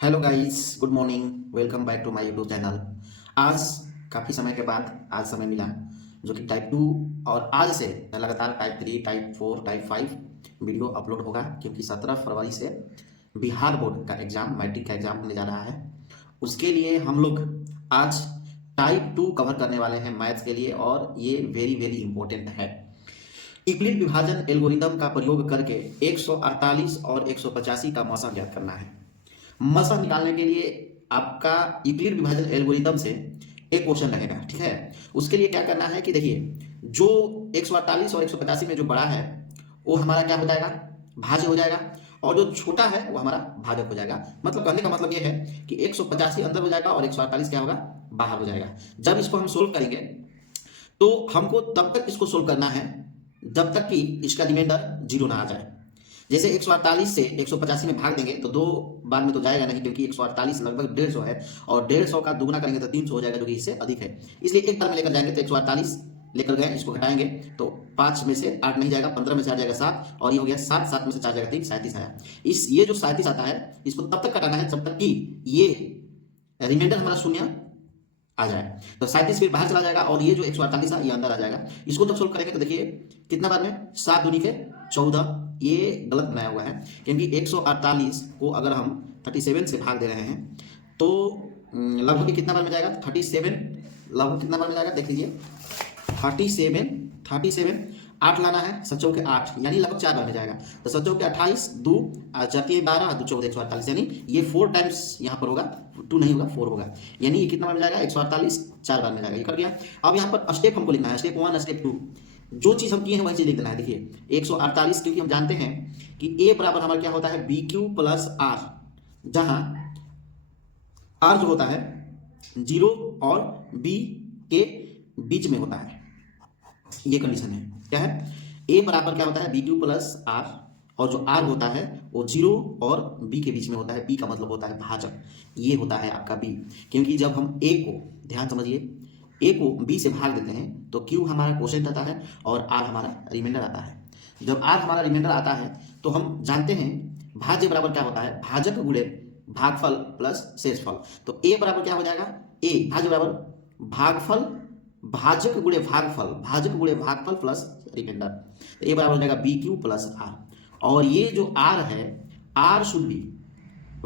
Hello guys, good morning. Welcome back to my YouTube channel. आज काफ़ी समय के बाद आज समय मिला जो कि टाइप 2 और आज से लगातार type 3, type 4, type 5 video upload होगा, क्योंकि 17 फरवरी से बिहार बोर्ड का एग्ज़ाम, मैट्रिक का एग्ज़ाम होने जा रहा है। उसके लिए हम लोग आज टाइप 2 कवर करने वाले हैं मैथ्स के लिए, और ये वेरी वेरी इंपॉर्टेंट है। यूक्लिड विभाजन एल्गोरिदम का प्रयोग करके 148 और 185 का मौसा ज्ञात करना है। मौसा निकालने के लिए आपका यूक्लिड विभाजन एल्गोरिदम से एक क्वेश्चन रहेगा, ठीक है। उसके लिए क्या करना है कि देखिए, जो 148 और 185 में जो बड़ा है वो हमारा क्या हो जाएगा, भाज्य हो जाएगा, और जो छोटा है वो हमारा भाजक हो जाएगा। मतलब कहने का मतलब ये है कि 185 अंदर हो जाएगा और 148 क्या होगा, बाहर हो जाएगा। जब इसको हम सोल्व करेंगे तो हमको तब तक इसको सोल्व करना है जब तक कि इसका रिमाइंडर जीरो ना आ जाए। जैसे 148 से 185 में भाग देंगे तो दो बार में तो जाएगा नहीं, क्योंकि 148 लगभग 150 है, और 150 का दुगुना करेंगे तो 300 हो जाएगा, जो कि इससे अधिक है। इसलिए एक बार में लेकर जाएंगे तो 148 लेकर गए, इसको घटाएंगे तो 5 में से 8 नहीं जाएगा, 15 में से आ जाएगा 7, और ये हो गया 7, 7 में से 4 जाएगा 3, 37 आया। ये जो 37 आता है, इसको तब तक कटाना है जब तक कि ये रिमाइंडर हमारा शून्य आ जाए। तो 37 फिर बाहर चला जाएगा, और ये जो 148 है ये अंदर आ जाएगा। इसको जब सोल्व करेंगे तो देखिए कितना बार में, 7 दूनी के 14। ये गलत बनाया हुआ है, क्योंकि 148 को अगर हम 37 से भाग दे रहे हैं तो लगभग कितना बार में जाएगा, 37 लगभग कितना बार में जाएगा देख लीजिए, 37 8 लाना है, 7 के 8, यानी लगभग 4 बार में जाएगा। तो 7 के 28, 2 जाती 12, 2 14 148, यानी ये 4 टाइम्स यहाँ पर होगा, 2 नहीं होगा 4 होगा, यानी ये कितना बार में जाएगा, 148 4 बार में जाएगा। ये कर दिया। अब यहाँ पर स्टेप हमको लिखना है, स्टेप 1 स्टेप 2, जो चीज़ हम किए हैं वही चीज़ लिख देना है। देखिए 148, क्योंकि हम जानते हैं कि ए बराबर हमारा क्या होता है, बी क्यू प्लस आर, जहाँ आर जो होता है 0 और बी के बीच में होता है। ये कंडीशन है, क्या है, ए बराबर क्या होता है, बी क्यू प्लस आर, और जो आर होता है वो 0 और बी के बीच में होता है। बी का मतलब होता है भाजक, ये होता है आपका बी। क्योंकि जब हम ए को, ध्यान समझिए, ए को बी से भाग देते हैं तो क्यू हमारा क्वोशिएंट आता है और आर हमारा रिमाइंडर आता है। जब आर हमारा रिमाइंडर आता है तो हम जानते हैं भाज्य बराबर क्या होता है, भाजक गुणे भागफल प्लस शेषफल। तो ए बराबर क्या हो जाएगा, ए भाज्य बराबर भागफल, भाजक गुणे भागफल, भाजक गुणे भागफल प्लस रिमाइंडर। तो ए बराबर हो जाएगा बी क्यू प्लस आर, और ये जो आर है, R should be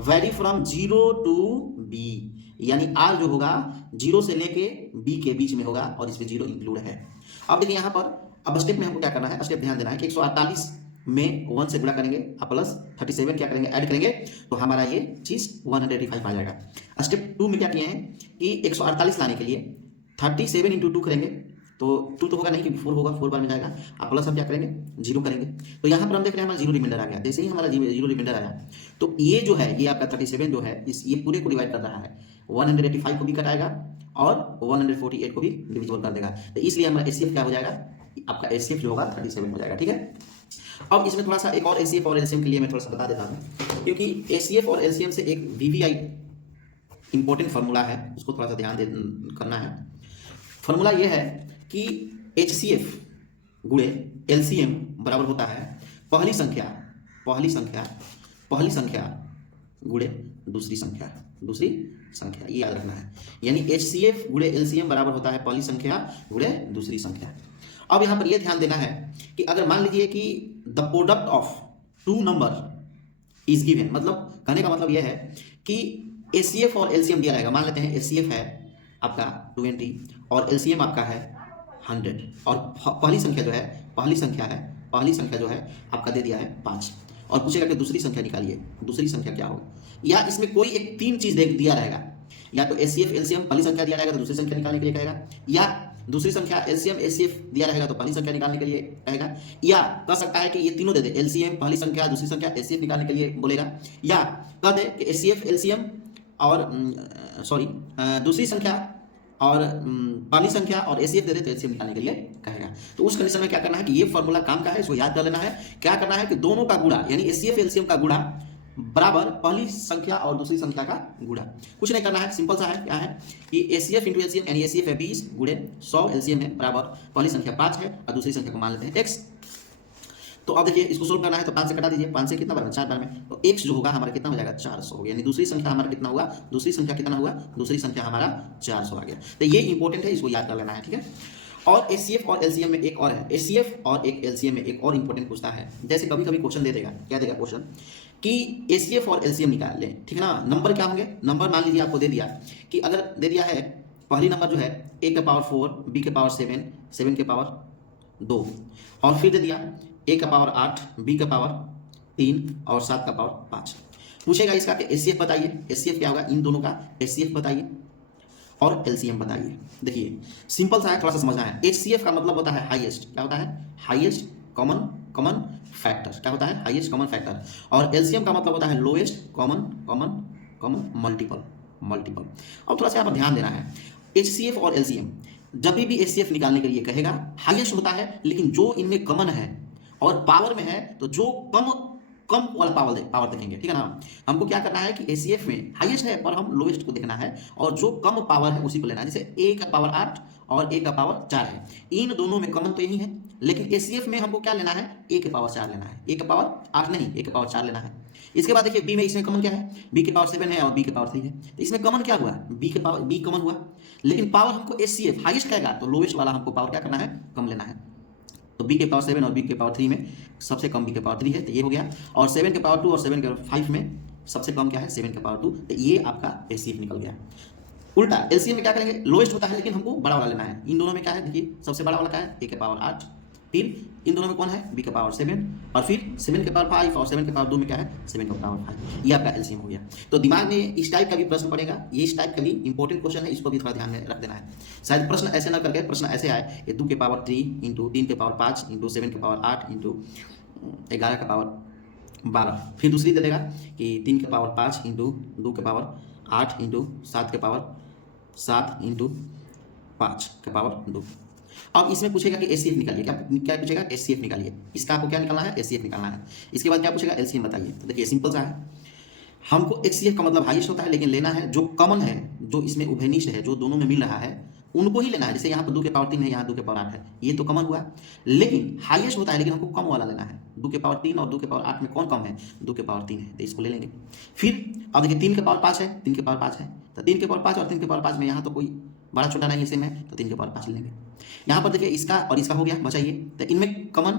vary from 0 to B, यानी आर जो होगा 0 से लेके बी के बीच में होगा, और इसमें 0 इंक्लूड है। अब देखिए यहाँ पर, अब स्टेप में हमको क्या करना है, स्टेप ध्यान देना है कि 148 में 1 से गुणा करेंगे, अब प्लस 37 क्या करेंगे, ऐड करेंगे, तो हमारा ये चीज 185 आ जाएगा। स्टेप 2 में क्या किए हैं कि 148 लाने के लिए 37 इंटू 2 करेंगे, तो 2 तो होगा नहीं, क्योंकि 4 होगा, 4 बार में जाएगा। अब प्लस हम क्या करेंगे, 0 करेंगे। तो यहाँ पर हम देख रहे हैं हमारा 0 रिमाइंडर आ गया। जैसे ही हमारा 0 रिमाइंडर आया तो ये जो है, ये आपका 37 जो है, इस ये पूरे को डिवाइड कर रहा है, 185 को भी कटाएगा और 148 को भी डिविजिबल कर देगा। तो इसलिए हमारा एचसीएफ क्या हो जाएगा, आपका एचसीएफ जो होगा 37 हो जाएगा, ठीक है। अब इसमें थोड़ा सा एक और एचसीएफ और एलसीएम के लिए मैं थोड़ा सा बता देता हूँ, क्योंकि एचसीएफ और एलसीएम से एक वीवीआई इंपॉर्टेंट फार्मूला है, उसको थोड़ा सा ध्यान करना है। फार्मूला ये है कि एचसीएफ गुणे एलसीएम बराबर होता है पहली संख्या गुणे दूसरी संख्या, ये याद रखना है। यानी एचसीएफ गुणे एलसीएम बराबर होता है पहली संख्या गुणे दूसरी संख्या। अब यहाँ पर यह ध्यान देना है कि अगर मान लीजिए कि the product of two number is given, मतलब कहने का मतलब यह है कि एचसीएफ और एलसीएम दिया रहेगा। मान लेते हैं एचसीएफ है आपका 20 और एलसीएम आपका है 100, और पहली संख्या जो है आपका दे दिया है 5, और पूछेगा कि दूसरी संख्या निकालिए, दूसरी संख्या क्या होगा, या इसमें कोई एक 3 चीज दिया रहेगा, या तो एचसीएफ एलसीएम पहली संख्या दिया रहेगा तो दूसरी संख्या निकालने के लिए कहेगा, या दूसरी संख्या एलसीएम एचसीएफ दिया रहेगा तो पहली संख्या निकालने के लिए कहेगा, या कह सकता है कि ये तीनों दे दे, एलसीएम पहली संख्या दूसरी संख्या एचसीएफ निकालने के लिए बोलेगा, या कह दे कि एचसीएफ एलसीएम और दूसरी संख्या और पहली संख्या और एचसीएफ दे दे तो एचसीएफ निकालने के लिए कहेगा। तो उस कंडीशन में क्या करना है कि ये फॉर्मूला काम का है, इसको याद कर लेना है। क्या करना है कि दोनों का गुणा, यानी एचसीएफ एलसीएम का गुणा बराबर पहली संख्या और दूसरी संख्या का गुणा। कुछ नहीं करना है, सिंपल सा है। क्या है कि एचसीएफ इंटू एलसीएम, यानी एचसीएफ है 20 गुणे 100 एलसीएम है, बराबर पहली संख्या 5 है और दूसरी संख्या को मान लेते हैं x। तो अब देखिए इसको सोल्व करना है तो 5 से कटा दीजिए, 5 से कितना बार में 4 बार में, तो x जो होगा हमारा कितना हो जाएगा 400 हो गया, यानी दूसरी संख्या हमारा कितना हुआ, दूसरी संख्या कितना हुआ, दूसरी संख्या हमारा 400 आ गया। तो ये इंपॉर्टेंट है, इसको याद कर लेना है, ठीक है। और एचसीएफ और एलसीएम में एक और है, एचसीएफ और एक एलसीएम में एक और इंपॉर्टेंट पूछता है, जैसे कभी कभी क्वेश्चन दे देगा, क्या देगा क्वेश्चन कि एचसीएफ और एलसीएम निकाल लें, ठीक है ना। नंबर क्या होंगे, नंबर मान लीजिए आपको दे दिया कि अगर दे दिया है पहली नंबर जो है a के पावर 4, b के पावर 7, 7 के पावर 2, और फिर दे दिया a का पावर 8, b का पावर 3 और 7 का पावर 5। पूछेगा इसका कि एचसीएफ बताइए, एचसीएफ क्या होगा, इन दोनों का एचसीएफ बताइए और एलसीएम बताइए। देखिए सिंपल सा है, थोड़ा सा समझना है। एचसीएफ का मतलब होता है हाईएस्ट, क्या होता है, हाईएस्ट कॉमन फैक्टर, क्या होता है, हाईएस्ट कॉमन फैक्टर। और एलसीएम का मतलब होता है लोएस्ट कॉमन मल्टीपल। अब थोड़ा सा यहाँ पर ध्यान देना है, एचसीएफ और एलसीएम जब भी एचसीएफ निकालने के लिए कहेगा हाईएस्ट होता है, लेकिन जो इनमें कॉमन है और पावर में है तो जो कम वाला पावर देखेंगे, ठीक है ना। हमको क्या करना है कि एचसीएफ में हाईएस्ट है पर हम लोएस्ट को देखना है, और जो कम पावर है उसी को लेना है। जैसे a का पावर 8 और a का पावर 4 है, इन दोनों में कॉमन तो यही है, लेकिन एचसीएफ में हमको क्या लेना है, a के पावर 4 लेना है, a के पावर 8 नहीं, a के पावर 4 लेना है। इसके बाद देखिए b में, इसमें कॉमन क्या है, b के पावर 7 है और b के पावर 3 है, तो इसमें कॉमन क्या हुआ, b कॉमन हुआ, लेकिन पावर हमको एचसीएफ हाईएस्ट कहेगा तो लोएस्ट वाला हमको पावर क्या करना है, कम लेना है। तो b के पावर 7 और b के पावर 3 में सबसे कम b के पावर 3 है, तो ये हो गया। और 7 के पावर 2 और 7 के पावर 5 में सबसे कम क्या है, 7 के पावर 2, तो ये आपका एचसीएफ निकल गया। उल्टा एलसीएम में क्या करेंगे, लोएस्ट होता है लेकिन हमको बड़ा वाला लेना है। इन दोनों में क्या है, देखिए सबसे बड़ा वाला क्या है, a के पावर 8, फिर इन दोनों में कौन है, b के पावर 7, और फिर 7 के पावर 5 और 7 के पावर 2 में क्या है, 7 के पावर 5। ये आपका एलसीएम हो गया। तो दिमाग में इस टाइप का भी प्रश्न पड़ेगा, ये इस टाइप का भी इंपॉर्टेंट क्वेश्चन है, इसको भी थोड़ा ध्यान में रख देना है। शायद प्रश्न ऐसे ना करके प्रश्न ऐसे आए, 2 के पावर 3 इंटू 3 के पावर 5 इंटू 7 के पावर 8 इंटू 11 के पावर 12, फिर दूसरी दे देगा कि 3 के पावर 5 इंटू 2 के पावर 8 इंटू 7 के पावर 7 इंटू 5 के पावर 2। अब इसमें पूछेगा कि एचसीएफ निकालिए, क्या पूछेगा, एचसीएफ निकालिए। इसका आपको क्या निकालना है, एचसीएफ निकालना है। इसके बाद क्या पूछेगा, एलसीएम बताइए। तो देखिए सिंपल सा है, हमको एचसीएफ का मतलब हाईएस्ट होता है, लेकिन लेना है जो कॉमन है, जो इसमें उभयनिष्ठ है, जो दोनों में मिल रहा है उनको ही लेना है। जैसे यहाँ पर 2 के पावर 3 है, यहाँ 2 के पावर 8 है, ये तो कॉमन हुआ, लेकिन हाईएस्ट होता है लेकिन हमको कम वाला लेना है। 2 के पावर 3 और 2 के पावर 8 में कौन कम है, 2 के पावर 3 है, तो इसको ले लेंगे। फिर अब देखिए 3 के पावर 5 है, 3 के पावर 5 है, तो 3 के पावर 5 और 3 के पावर 5 में यहाँ तो कोई बड़ा छोटा नहीं सेम है, तो 3 के पावर 5 ले लेंगे। यहाँ पर देखिए इसका और इसका हो गया, बचाइए, तो इनमें कॉमन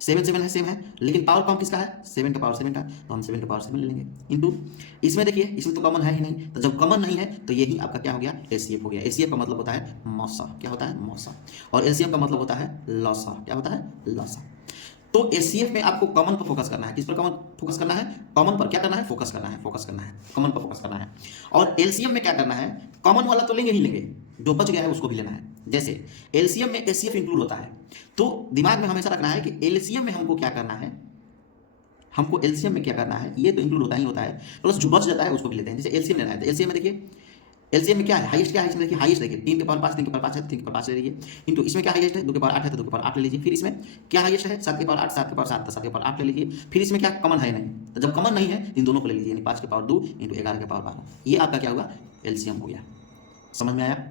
7 है, सेम है, लेकिन पावर कम किसका है, 7 का पावर 7 का, तो हम 7 का पावर 7 ले लेंगे। इंटू इसमें देखिए इसमें तो कॉमन है ही नहीं, तो जब कॉमन नहीं है तो यही आपका क्या हो गया, एचसीएफ हो गया। एचसीएफ का मतलब होता है मौसा, क्या होता है, मौसा, और एलसीएम का मतलब होता है लौसा, क्या होता है, लौसा। तो एचसीएफ में आपको कॉमन पर फोकस करना है, किस पर कॉमन फोकस करना है, कॉमन पर क्या करना है, फोकस करना है, कॉमन पर फोकस करना है। और एलसीएम में क्या करना है, कॉमन वाला तो लेंगे ही लेंगे, जो बच गया है उसको भी लेना है। जैसे एलसीएम में एचसीएफ इंक्लूड होता है, तो दिमाग में हमेशा रखना है कि एलसीएम में हमको क्या करना है, हमको एलसीएम में क्या करना है, ये तो इंक्लूड होता ही होता है, प्लस जो बच जाता है उसको भी लेते हैं। जैसे एलसीएम लेना है, तो एलसीएम में देखिए, एलसीएम में क्या है, हाईएस्ट क्या है, इसमें देखिए हाईएस्ट देखिए 3 के पावर 5, 3 के पावर 5 है, 3 के पावर 5 ले लीजिए, इंटू इसमें क्या हाईएस्ट है, 2 के पावर 8 है, तो 2 के पावर 8 ले लीजिए। फिर इसमें क्या हाईएस्ट है, 7 के पावर 8, 7 के पावर 7, तो 7 के पावर 8 ले लीजिए। फिर इसमें क्या कॉमन है नहीं, तो जब कॉमन नहीं है इन दोनों को ले लीजिए, यानी 5 के पावर 2 इंटू 11 के पावर 12, ये आपका क्या हुआ, एलसीएम हो गया। समझ में आया,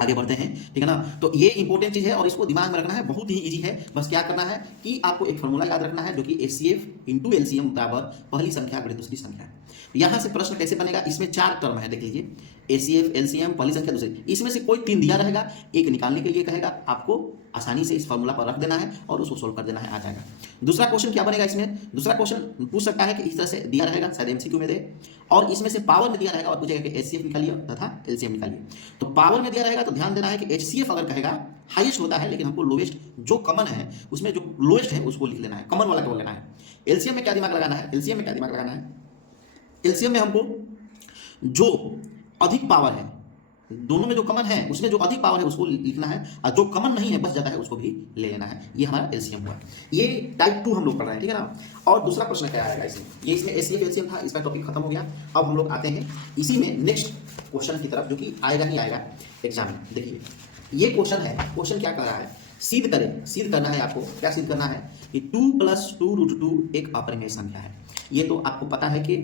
आगे बढ़ते हैं, ठीक है ना। तो ये इंपॉर्टेंट चीज है और इसको दिमाग में रखना है, बहुत ही इजी है। बस क्या करना है कि आपको एक फॉर्मूला याद रखना है, जो कि एचसीएफ इंटू एलसीएम बराबर पहली संख्या गुणित दूसरी संख्या। यहाँ से प्रश्न कैसे बनेगा, इसमें 4 टर्म है, देख लीजिए, एचसीएफ, एलसीएम, पहली संख्या दूसरी, इसमें से कोई 3 दिया रहेगा, एक निकालने के लिए कहेगा, आपको आसानी से इस फॉर्मूला पर रख देना है और उसको सोल्व कर देना है, आ जाएगा। दूसरा क्वेश्चन क्या बनेगा, इसमें दूसरा क्वेश्चन पूछ सकता है कि इस तरह से दिया रहेगा, शायद एमसीक्यू में दे, और इसमें से पावर में दिया रहेगा और पूछेगा कि एचसीएफ निकालिए तथा एलसीएम निकालिए। तो पावर में दिया रहेगा तो ध्यान देना है कि एचसीएफ अगर कहेगा हाईएस्ट होता है, लेकिन हमको लोएस्ट जो कॉमन है उसमें जो लोएस्ट है उसको लिख लेना है, कॉमन वाला को लेना है। एलसीएम में क्या दिमाग लगाना है, एलसीएम में क्या दिमाग लगाना है, एलसीएम में हमको जो अधिक पावर है, दोनों में जो कॉमन है उसमें जो अधिक पावर है उसको लिखना है, और जो कॉमन नहीं है बच जाता है उसको भी ले लेना है। ये हमारा एलसीएम हुआ। ये टाइप 2 हम लोग पढ़ रहे हैं, ठीक है ना। और दूसरा प्रश्न क्या आएगा इसमें, ये इसमें एचसीएफ एलसीएम था, इसका टॉपिक खत्म हो गया। अब हम लोग आते हैं इसी में नेक्स्ट क्वेश्चन की तरफ, जो कि आएगा ही आएगा एग्जाम में। देखिए ये क्वेश्चन है, क्वेश्चन क्या कर रहा है, सिद्ध करना है आपको। क्या सिद्ध करना है कि 2 + 2√2 एक अपरिमेय संख्या है। ये तो आपको पता है कि,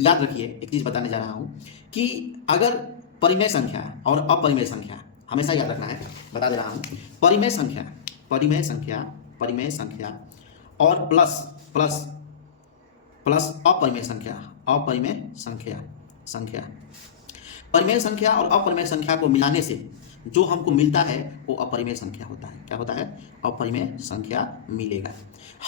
याद रखिए एक चीज बताने जा रहा हूं कि अगर परिमेय संख्या और अपरिमेय संख्या, हमेशा याद रखना है, बता दे रहा हूं, परिमेय संख्या और प्लस प्लस प्लस अपरिमेय संख्या, अपरिमेय संख्या संख्या परिमेय संख्या और अपरिमेय संख्या को मिलाने से जो हमको मिलता है वो अपरिमेय संख्या होता है। क्या होता है? अपरिमेय संख्या मिलेगा।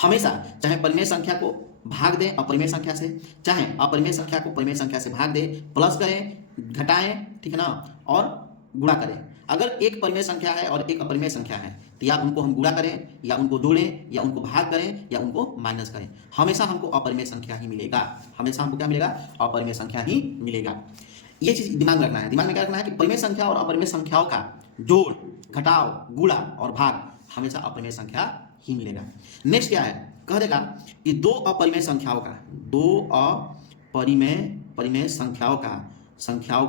हमेशा चाहे परिमेय संख्या को भाग दें अपरिमेय संख्या से, चाहे अपरिमेय संख्या को परिमेय संख्या से भाग दें, प्लस करें, घटाएं, ठीक है ना, और गुणा करें। अगर एक परिमेय संख्या है और एक अपरिमेय संख्या है तो या उनको हम गुणा करें या उनको जोड़ें या उनको भाग करें या उनको माइनस करें, हमेशा हमको अपरिमेय संख्या ही मिलेगा। हमेशा हमको क्या मिलेगा? अपरिमेय संख्या ही मिलेगा। ये चीज दिमाग में रखना है। दिमाग में क्या रखना है कि परिमेय संख्या और अपरिमेय संख्याओं का जोड़, घटाव, गुणा और भाग हमेशा अपरिमेय संख्या ही मिलेगा। नेक्स्ट क्या है? कह देगा कि दो अपरिमेय संख्याओं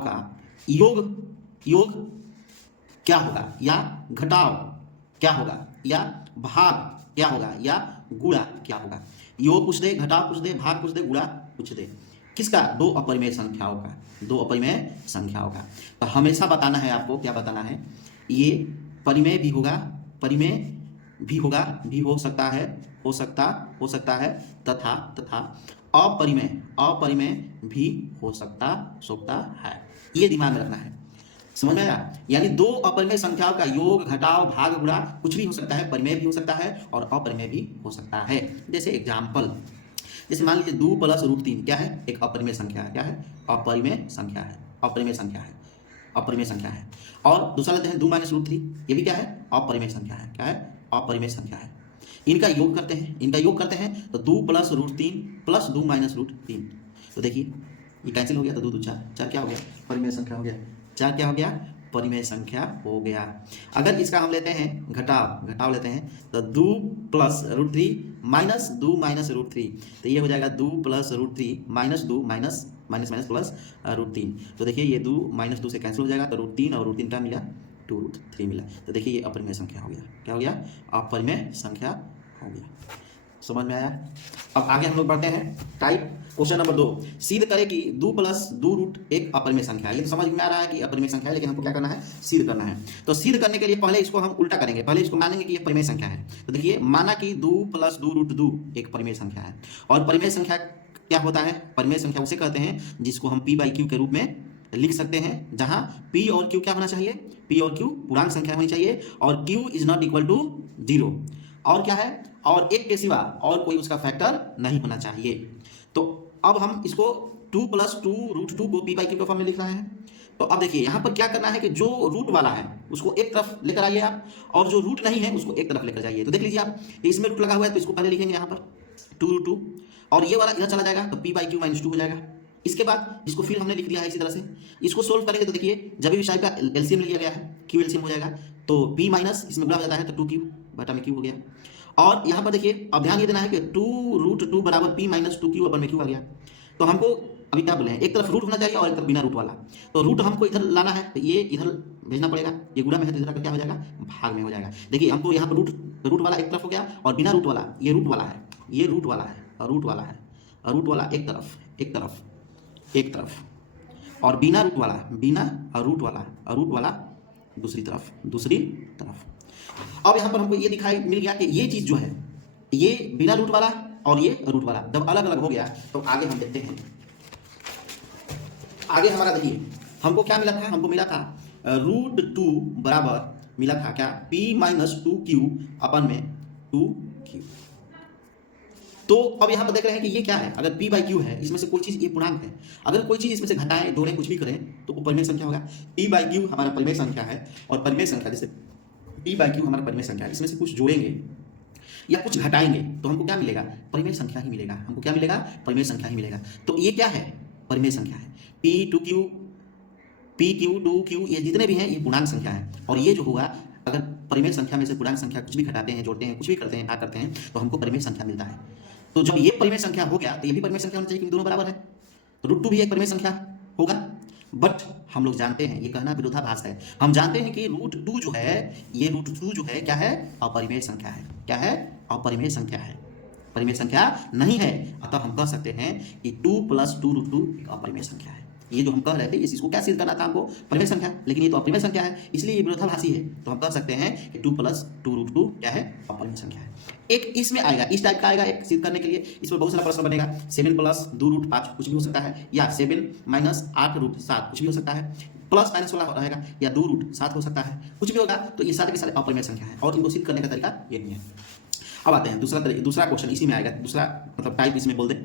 का योग क्या होगा, या घटाव क्या होगा, या भाग क्या होगा, या गुणा क्या होगा। योग पूछ दे, घटाव पूछ दे, भाग पूछ दे, गुणा पूछ दे। किसका? दो अपरिमेय संख्याओं का, दो अपरिमेय संख्याओं का। तो हमेशा बताना है आपको, क्या बताना है? ये परिमेय भी होगा, परिमेय भी होगा, भी हो सकता है तथा अपरिमेय भी हो सकता है। ये दिमाग में रखना है। समझ में आया? यानी दो अपरिमेय संख्याओं का योग, घटाव, भाग, गुणा कुछ भी हो सकता है, परिमेय भी हो सकता है और अपरिमेय भी हो सकता है। जैसे एग्जाम्पल, जैसे मान लीजिए 2 + √3 क्या है? एक अपरिमेय संख्या है। क्या है? अपरिमेय संख्या है। अपरिमेय संख्या है, अपरिमेय संख्या है। और दूसरा लेते हैं 2 - √3, ये भी क्या है? अपरिमेय संख्या है। क्या है? अपरिमेय संख्या है। इनका योग करते हैं, तो 2 + √3 + 2 - √3, तो देखिए ये कैंसिल हो गया, तो 2 - 2 = 4, 4 क्या हो गया? परिमेय संख्या हो गया। 4 क्या हो गया? परिमेय संख्या हो गया। अगर इसका हम लेते हैं घटाव लेते हैं, तो 2 + √3 - 2 - √3, तो ये हो जाएगा 2 + √3 - 2 माइनस प्लस √3। तो देखिए ये 2 - 2 से कैंसिल हो जाएगा, तो √3 और √3 क्या मिला? 2√3 मिला। तो देखिए ये अपरिमेय संख्या हो गया। क्या हो गया? अपरिमेय संख्या हो गया। समझ में आया? अब आगे हम लोग बढ़ते हैं टाइप क्वेश्चन नंबर 2। सिद्ध करें कि 2 + 2 एक अपरिमेय संख्या है। ये तो समझ में आ रहा है कि अपरिमेय संख्या है, लेकिन हमको क्या करना है? सिद्ध करना है। तो सिद्ध करने के लिए पहले इसको हम उल्टा करेंगे, पहले इसको मानेंगे कि ये परिमेय संख्या है। तो देखिए माना कि 2 + 2 एक परिमेय संख्या है। और परिमेय संख्या क्या होता है? परिमेय संख्या उसे कहते हैं जिसको हम p/q के रूप में लिख सकते हैं, जहां p और q क्या होना चाहिए? p और q पूर्णांक संख्या होनी चाहिए और q ≠ 0। और क्या है? और एक के सिवा और कोई उसका फैक्टर नहीं होना चाहिए। तो अब हम इसको 2 + 2 को p/q के फॉर्म में लिख रहे हैं। तो अब देखिए यहाँ पर क्या करना है कि जो रूट वाला है उसको एक तरफ लेकर आइए आप, और जो रूट नहीं है उसको एक तरफ लेकर जाइए। तो देख लीजिए आप, इसमें रूट लगा हुआ है तो इसको पहले लिखेंगे यहाँ पर 2√2, और ये वाला इधर चला जाएगा तो p/q - 2 हो जाएगा। इसके बाद इसको फिर हमने लिख दिया है इसी तरह से। इसको सोल्व करेंगे तो देखिए जब भी साइड का एलसीएम लिया गया है, q एलसीएम हो जाएगा, तो p माइनस इसमें गुणा हो जाता है तो 2q बटा में q हो गया। और यहाँ पर देखिए अब ध्यान ये देना है कि 2√2 बराबर p - 2q अपन में q आ गया। तो हमको अभी क्या बोले हैं? एक तरफ रूट होना चाहिए और एक तरफ बिना रूट वाला। तो रूट हमको इधर लाना है तो ये इधर भेजना पड़ेगा, ये गुणा में है तो इधर क्या हो जाएगा? भाग में हो जाएगा। देखिए हमको यहाँ पर रूट वाला एक तरफ हो गया और बिना रूट वाला, ये रूट वाला है, ये रूट वाला है और रूट वाला है, और रूट वाला एक तरफ और बिना रूट वाला, बिना और रूट वाला दूसरी तरफ। अब यहाँ पर हमको ये दिखाई मिल गया कि ये चीज जो है, ये बिना रूट वाला और ये रूट वाला जब अलग अलग हो गया तो आगे हम देखते हैं। आगे हमारा देखिए हमको क्या मिला था? हमको मिला था √2 बराबर मिला था क्या? p - 2q अपन में 2q। तो अब यहाँ पर देख रहे हैं कि ये क्या है? अगर p/q है, इसमें से कोई चीज ये पूर्णांक है, अगर कोई चीज इसमें से घटाएं, जोड़ें, कुछ भी करें तो वो परिमेय संख्या होगा। p/q हमारा परिमेय संख्या है, और परिमेय संख्या जैसे p/q हमारा परिमेय संख्या है, इसमें से कुछ जोड़ेंगे या कुछ घटाएंगे तो हमको क्या मिलेगा? परिमेय संख्या ही मिलेगा। हमको क्या मिलेगा? परिमेय संख्या ही मिलेगा। तो ये क्या है? परिमेय संख्या है। p2q, pq, 2q ये जितने भी हैं ये पूर्णांक संख्या है। और ये जो होगा, अगर परिमेय संख्या में से पूर्णांक संख्या कुछ भी घटाते हैं, जोड़ते हैं, कुछ भी करते हैं, भाग करते हैं, तो हमको परिमेय संख्या मिलता है। तो जब ये परिमेय संख्या हो गया तो ये भी परिमेय संख्या होनी चाहिए क्योंकि दोनों बराबर है। तो √2 भी एक परिमेय संख्या होगा। बट हम लोग जानते हैं, ये कहना विरोधाभास है, हम जानते हैं कि √2 जो है, ये √2 जो है क्या है? अपरिमेय संख्या है। क्या है? अपरिमेय संख्या है, परिमेय संख्या नहीं है। अतः हम कह सकते हैं कि 2 + 2√2 एक अपरिमेय संख्या है। ये जो हम कह रहे थे इसको क्या सिद्ध करना था हमको, परिमेय संख्या, लेकिन ये तो अपरिमेय संख्या है, इसलिए ये विरोधाभासी है। तो हम कह सकते हैं कि 2 + 2√2 क्या है, अपरिमेय संख्या है। एक इसमें आएगा, इस टाइप का आएगा एक सिद्ध करने के लिए, इसमें बहुत सारा प्रश्न बनेगा। 7 + 2√5 कुछ भी हो सकता है, या 7 - 8√7 कुछ भी हो सकता है, प्लस माइनस वाला रहेगा, या 2√7 हो सकता है, कुछ भी होगा। तो ये सारे के सारे अपरिमेय संख्या है और इनको सिद्ध करने का तरीका ये नहीं है। अब आते हैं दूसरा क्वेश्चन, इसी में आएगा, दूसरा मतलब टाइप इसमें बोल दे।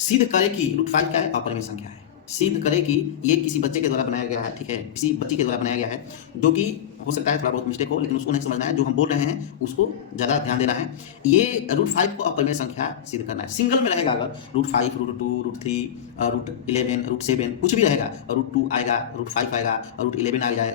सिद्ध करे कि √5 क्या है, अपरिमेय संख्या है। सिद्ध करे कि ये किसी बच्चे के द्वारा बनाया गया है, ठीक है, किसी बच्ची के द्वारा बनाया गया है, जो कि हो सकता है थोड़ा बहुत मिस्टेक हो, लेकिन उसको नहीं समझना है, जो हम बोल रहे हैं उसको ज़्यादा ध्यान देना है। ये √5 को अपरिमेय संख्या सिद्ध करना है। सिंगल में रहेगा अगर √5, √2, √3, √11, √7 कुछ भी रहेगा, √2 आएगा, √5 आएगा, √11 आ जाए,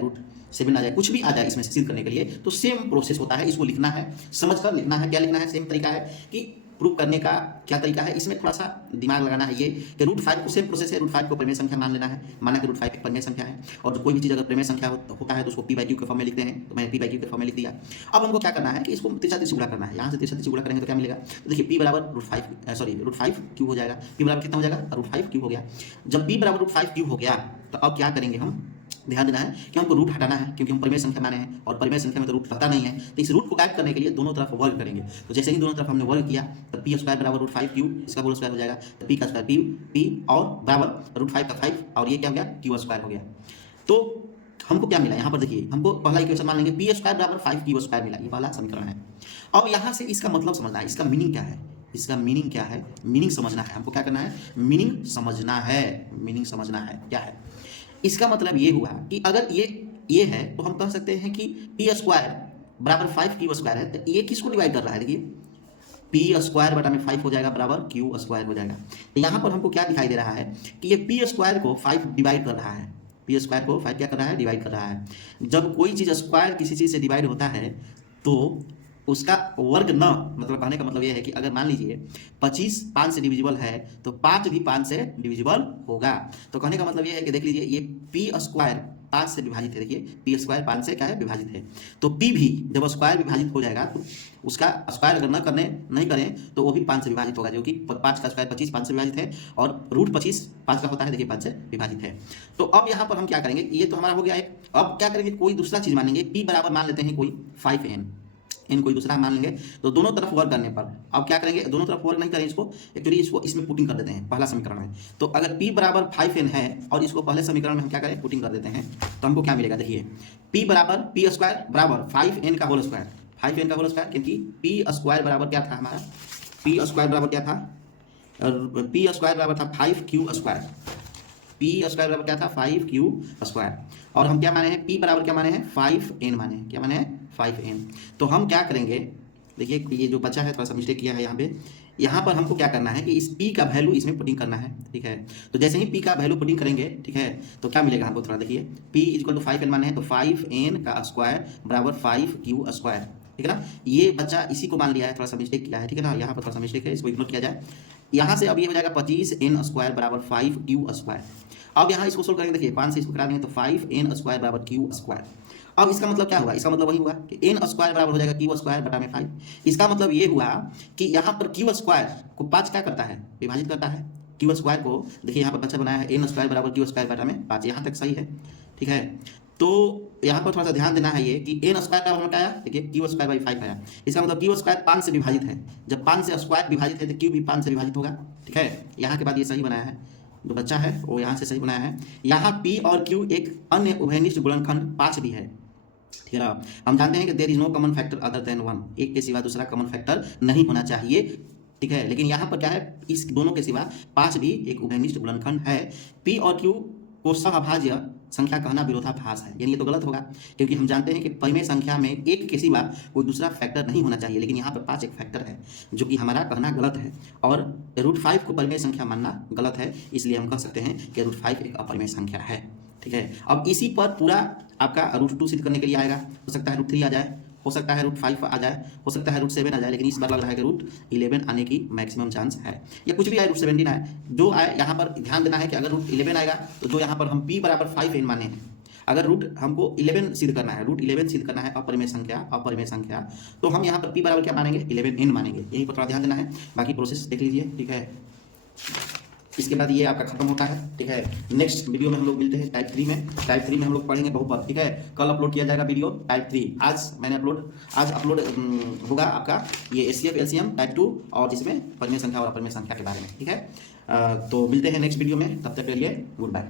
√7 आ जाए, कुछ भी आ जाए इसमें से सिद्ध करने के लिए, तो सेम प्रोसेस होता है। इसको लिखना है, समझ कर लिखना है। क्या लिखना है, सेम तरीका है कि प्रूव करने का क्या तरीका है, इसमें थोड़ा सा दिमाग लगाना है। ये कि √5 को सेम प्रोसेस है, √5 को परिमेय संख्या मान लेना है, माना कि √5 एक परिमेय संख्या है, और कोई भी चीज़ अगर परिमेय संख्या होता है तो उसको p/q के फॉर्म में लिखते हैं, तो मैंने p/q के फॉर्म में लिख दिया। अब हमको क्या करना है कि इसको तिरछा तिरछी गुणा करना है। यहाँ से तिरछा तिरछी गुणा करेंगे तो क्या मिलेगा, तो देखिए p = √5 हो जाएगा, p बराबर कितना हो जाएगा, √5 हो गया। जब p = √5 हो गया तो अब क्या करेंगे, हम ध्यान देना है कि हमको रूट हटाना है, क्योंकि हम परिमेय संख्या माने हैं और परिमेय संख्या में तो रूट पता नहीं है। तो इस रूट को गायब करने के लिए दोनों तरफ वर्ग करेंगे। तो जैसे ही दोनों तरफ हमने वर्ग किया तो p² = √5q, इसका होल स्क्वायर हो जाएगा, तो p का स्क्वायर p और बराबर √5 का 5, और ये क्या हो गया, q² हो गया। तो हमको क्या मिला यहाँ पर, देखिए हमको पहला इक्वेशन मान लेंगे, p² = 5q² मिला, ये पहला समीकरण है। अब यहाँ से इसका मतलब समझना है, इसका मीनिंग क्या है, इसका मीनिंग क्या है, मीनिंग समझना है। हमको क्या करना है, मीनिंग समझना है, मीनिंग समझना है क्या है। इसका मतलब ये हुआ कि अगर ये है तो हम कह सकते हैं कि p² = 5q² है, तो ये किसको डिवाइड कर रहा है, देखिए p² में 5 हो जाएगा बराबर q² हो जाएगा। तो यहाँ पर हमको क्या दिखाई दे रहा है कि ये p² को 5 डिवाइड कर रहा है, p² को 5 क्या कर रहा है, डिवाइड कर रहा है। जब कोई चीज़ स्क्वायर किसी चीज़ से डिवाइड होता है तो उसका वर्ग न, मतलब कहने का मतलब यह है कि अगर मान लीजिए 25 5 से डिविजिबल है तो 5 भी 5 से डिविजिबल होगा। तो कहने का मतलब यह है कि देख लीजिए ये p² 5 से विभाजित है, देखिए p² 5 से क्या है, विभाजित है। तो p भी जब स्क्वायर विभाजित हो जाएगा तो उसका स्क्वायर अगर नहीं करें तो वो भी 5 से विभाजित होगा, जो कि 5 का स्क्वायर 25 5 से विभाजित है, और √25 5 का होता है, देखिए 5 से विभाजित है। तो अब यहाँ पर हम क्या करेंगे, ये तो हमारा हो गया एक। अब क्या करेंगे, कोई दूसरा चीज़ मानेंगे, p बराबर मान लेते हैं कोई 5n, इन कोई दूसरा मान लेंगे। तो दोनों तरफ वर्क करने पर अब क्या करेंगे, दोनों तरफ वर्क नहीं करें इसको, एक्चुअली इसको इसमें पुटिंग कर देते हैं, पहला समीकरण है। तो अगर p = 5n है और इसको पहले समीकरण में हम क्या करें, पुटिंग कर देते हैं, तो हमको क्या मिलेगा, देखिए p = p² = 5n का होल स्क्वायर, 5n का होल स्क्वायर, क्योंकि p² बराबर क्या था हमारा, p² बराबर क्या था, p² बराबर था 5q², p² बराबर क्या था, 5q², और हम क्या माने हैं, p बराबर क्या माने हैं, 5n माने हैं, क्या माने हैं, 5n। तो हम क्या करेंगे, देखिए ये जो बचा है थोड़ा सा मिस्टेक किया है यहाँ पर हमको क्या करना है कि इस p का वैल्यू इसमें पुटिंग करना है, ठीक है। तो जैसे ही p का वैल्यू पुटिंग करेंगे, ठीक है, तो क्या मिलेगा हमको, थोड़ा देखिए p = 5n माने हैं, तो 5n का स्क्वायर बराबर 5q², ठीक है ना। ये बच्चा इसी को मान लिया है, थोड़ा सा मिस्टेक किया है, ठीक है ना, यहाँ पर थोड़ा सा मिस्टेक है, इसको इग्नोर किया जाए। यहाँ से अब ये हो जाएगा 25n² बराबर 5q²। अब यहाँ इसको सोल्व करेंगे, देखिए 5 से इसको करा देंगे तो 5n² बराबर q²। अब इसका मतलब क्या हुआ, इसका मतलब वही हुआ कि n² बराबर हो जाएगा q² में 5। इसका मतलब ये हुआ कि यहाँ पर q² को 5 क्या करता है, विभाजित करता है। q² को देखिए यहाँ पर बच्चा बनाया है, n² बराबर q² में 5, यहाँ तक सही है, ठीक है। तो यहाँ पर थोड़ा सा ध्यान देना है ये कि n² बराबर क्या आया, देखिए q² 5 आया। इसका मतलब q² 5 से विभाजित है, जब 5 से स्क्वायर विभाजित है तो q भी 5 से विभाजित होगा, ठीक है। यहाँ के बाद ये सही बनाया है, जो बच्चा है वो यहाँ से सही बनाया है। यहाँ p और q एक अन्य उभयनिष्ठ गुणनखंड 5 भी है, ठीक है ना। हम जानते हैं कि there is no common factor other than 1, एक के सिवा दूसरा कॉमन फैक्टर नहीं होना चाहिए, ठीक है। लेकिन यहाँ पर क्या है, इस दोनों के सिवा 5 भी एक उभयनिष्ठ गुणनखंड है। p और q को समअभाज्य संख्या कहना विरोधाभास है, यानी ये तो गलत होगा, क्योंकि हम जानते हैं कि परिमेय संख्या में एक के सिवा कोई दूसरा फैक्टर नहीं होना चाहिए, लेकिन यहाँ पर 5 एक फैक्टर है, जो कि हमारा कहना गलत है, और √5 को परिमेय संख्या मानना गलत है। इसलिए हम कह सकते हैं कि √5 एक अपरिमेय संख्या है, ठीक है। अब इसी पर पूरा आपका √2 सिद्ध करने के लिए आएगा, हो सकता है √3 आ जाए, हो सकता है √5 आ जाए, हो सकता है √7 आ जाए, लेकिन इस बार लग रहा है कि √11 आने की मैक्सिमम चांस है, या कुछ भी आए, √17 आए, जो आए। यहाँ पर ध्यान देना है कि अगर √11 आएगा तो जो यहाँ पर हम p = 5n माने हैं, अगर हमको 11 सिद्ध करना है, √11 सिद्ध करना है अपरिमेय संख्या, तो हम यहाँ पर p बराबर क्या मानेंगे, 11n मानेंगे। यही पर थोड़ा ध्यान देना है, बाकी प्रोसेस देख लीजिए, ठीक है। इसके बाद ये आपका खत्म होता है, ठीक है। नेक्स्ट वीडियो में हम लोग मिलते हैं टाइप 3 में। टाइप 3 में हम लोग पढ़ेंगे बहुपद, ठीक है। कल अपलोड किया जाएगा वीडियो टाइप 3। आज अपलोड होगा आपका ये HCF LCM टाइप 2 और जिसमें परिमेय संख्या और अपरिमेय संख्या के बारे में, ठीक है। तो मिलते हैं नेक्स्ट वीडियो में, तब तक के लिए गुड बाय।